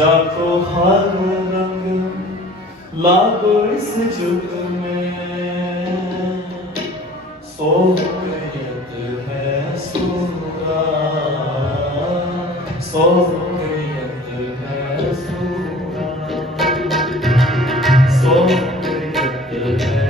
जाको हर रंग लागो इस जुग में सोहयत है सूरा सोहयत है सूरा सोहयत है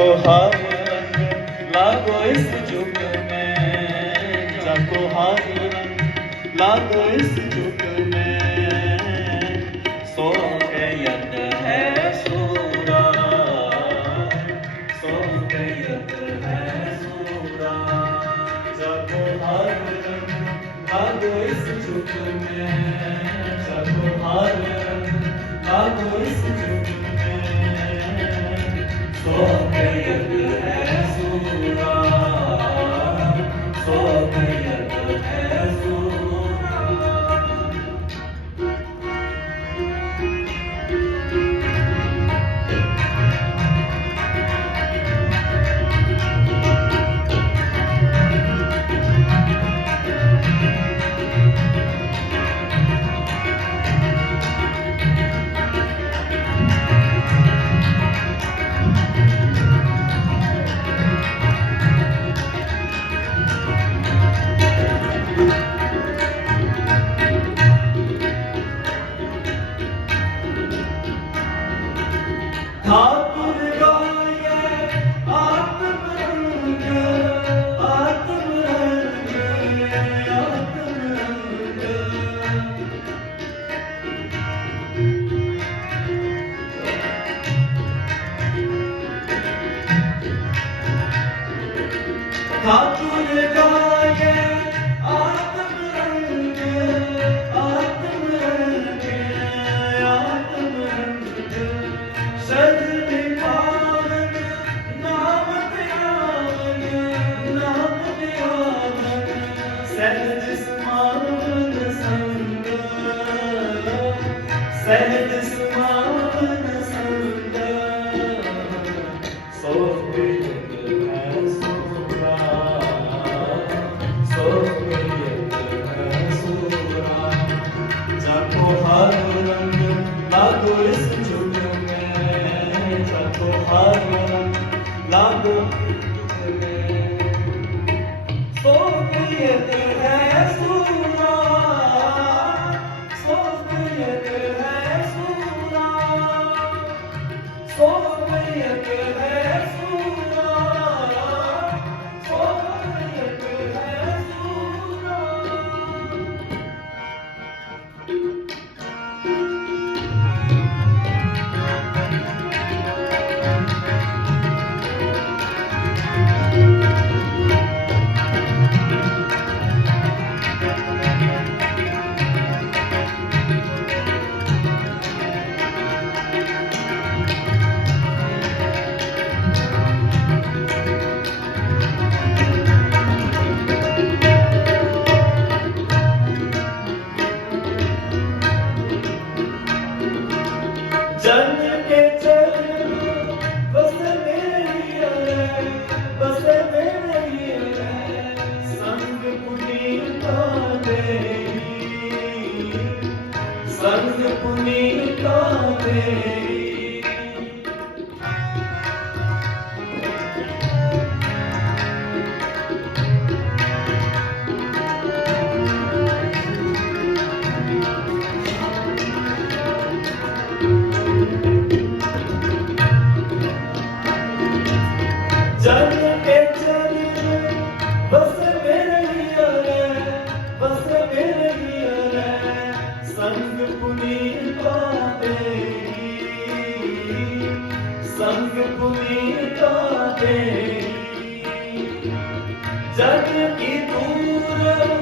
जाको हर रंग लागो इस जुग में जाको हर रंग लागो इस जुग में सोयत है सूरा सोयत है सूरा जाको हर रंग लागो इस जुग में जाको हर रंग लागो इस जुग में 好 ਲੱਗ जग की दूर